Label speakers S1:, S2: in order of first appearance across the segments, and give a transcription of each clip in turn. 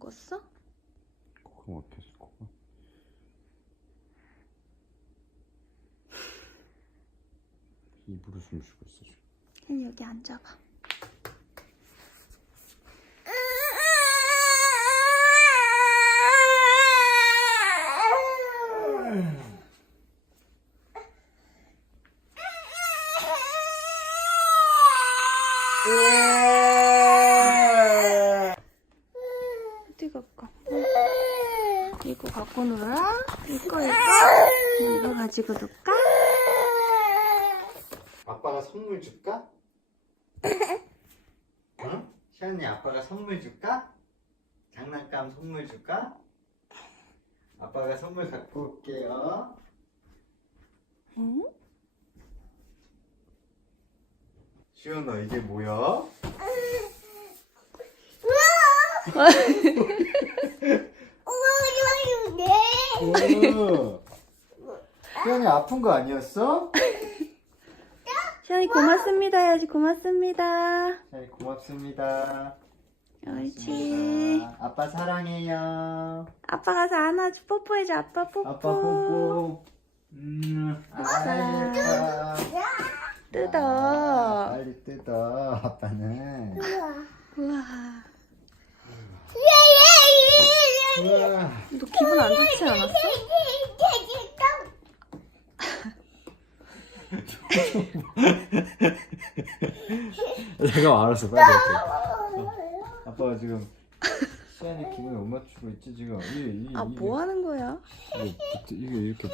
S1: 껐어?
S2: 코가 막혔어 코가 입으로 숨 쉬고 있어 지금
S1: 혜니 여기 앉아봐. 어디 갈까? 이거 갖고 놀아? 이거 이거? 이거 가지고 놀까?
S2: 아빠가 선물 줄까? 응? 시안이 아빠가 선물 줄까? 장난감 선물 줄까? 아빠가 선물 갖고 올게요
S1: 응?
S2: 시연아 이게 뭐야? 오. 시연이 아픈 거 아니었어?
S1: 시안이 고맙습니다 해야지 고맙습니다.
S2: 시연이 고맙습니다
S1: 옳지.
S2: 아빠 사랑해요
S1: 아빠 가서 안아줘 뽀뽀해줘 아빠 뽀뽀.
S2: 아빠 뽀뽀 음, 아빠
S1: 뜯어.
S2: 빨리 뜯어 아빠는
S1: 우와.
S2: 우와
S1: 너 기분 안 좋지 않았어?
S2: 내가 알았어 빨리 할게 아빠가 지금 시안이 기분을 못 맞추고 있지 지금 이게 이게
S1: 아
S2: 이게,
S1: 뭐 하는 거야?
S2: 이게, 붙, 이게 이렇게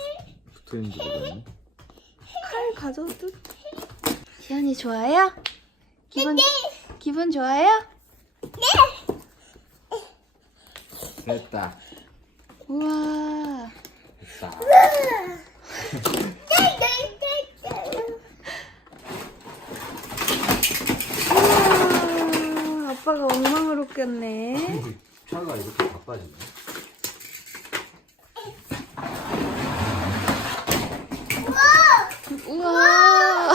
S2: 붙어 있는 거거든요
S1: 칼 가져도. 시안이 좋아요? 기분 기분 좋아요?
S2: 됐다
S1: 우와.
S2: 됐다
S1: 아빠가 엉망으로 꼈네.
S2: 차가 이렇게 바빠지네.
S1: 우와.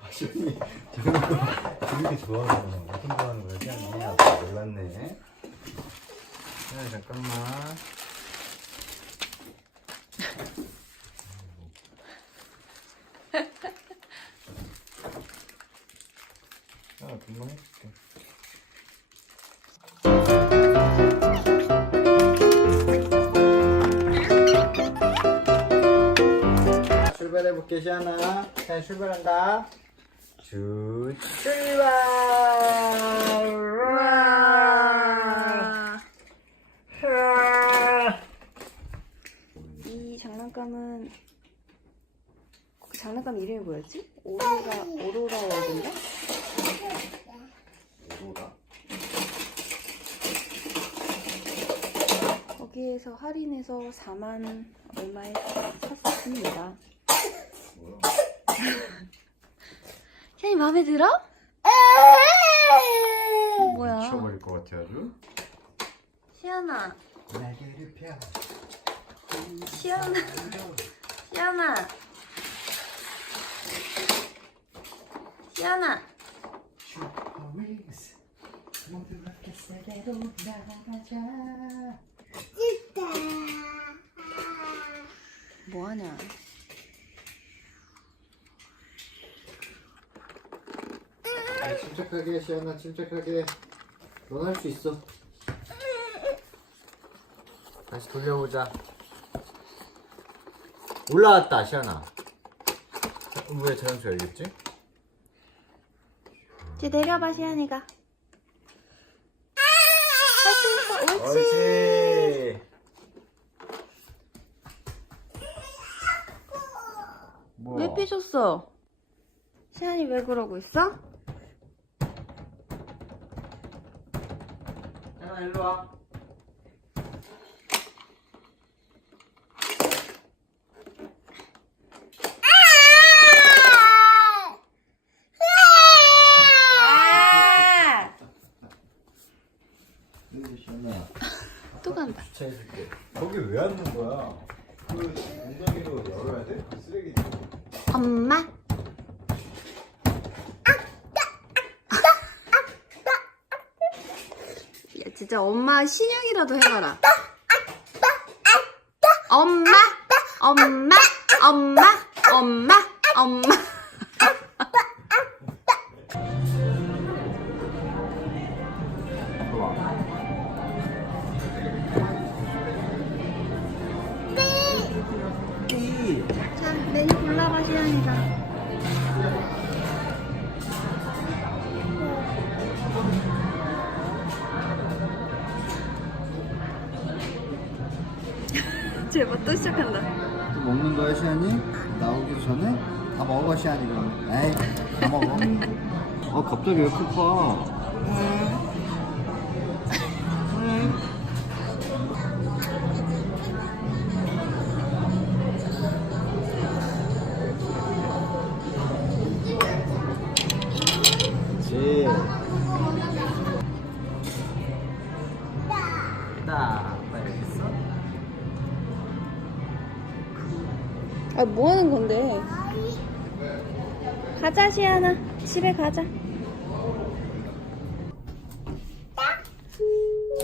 S2: 아, 시안이 저런 거 이렇게 좋아하는 거야? 시안이 몰랐네. 시안이 잠깐만 해 볼게 시아나 자 출발한다 주 출발
S1: 우와. 이 장난감은 그 장난감 이름이 뭐였지? 오로라 오로라 월드인가?
S2: 뭐라?
S1: 거기에서 할인해서 4만 얼마에 샀습니다. 샤이 마음에 들어? 뭐야?
S2: 미쳐버릴 것 같아 아주?
S1: 시연아,
S2: 날개를 펴
S1: 시연아, 시연아, 시연아.
S2: 슈퍼윙스. 모두 함께 세계로 날아가자.
S1: 뭐하냐?
S2: 침착하게 시아나 침착하게 넌 할 수 있어 다시 돌려보자 올라왔다 시아나 왜 자연수 열렸지?
S1: 이제 내려봐 시연이가. 할 수 있어, 옳지.
S2: 옳지 뭐야?
S1: 왜 삐졌어? 시연이 왜 그러고 있어?
S2: 아나 일로 와
S1: 아!
S2: 여기
S1: 또 간다.
S2: 주차해줄게 거기 왜 앉는 거야? 그 엉덩이로 열어야 돼? 그 쓰레기
S1: 엄마. 진짜 엄마 신용이라도 해봐라. 엄마, 엄마, 엄마, 엄마, 엄마.
S2: 띠.
S1: 자, 메뉴 골라봐, 시연이가. 제발 또 시작한다.
S2: 또 먹는 거야 시안이? 나오기 전에? 다 먹어 시안이 그럼 에이 다 먹어 어 갑자기 왜 코파 그
S1: 아, 뭐 하는 건데? 가자, 시연아. 집에 가자.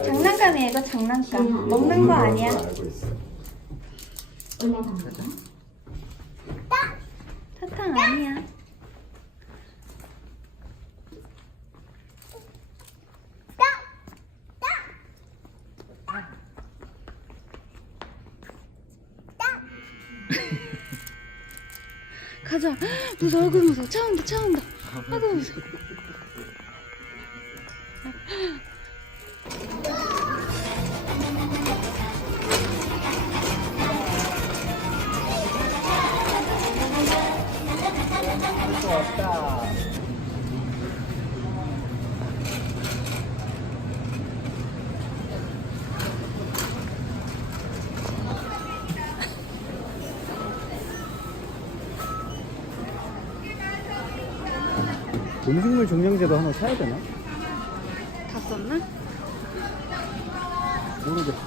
S1: 장난감이야, 이거 장난감. 먹는 거 아니야.
S2: 알고 있어.
S1: 사탕 아니야. 가자. 무서워, 얼굴 무서워. 차 온다, 차 온다. 아이고, 무서워.
S2: 음식물 종량제도 하나 사야 되나?
S1: 다 썼나?
S2: 모르겠어.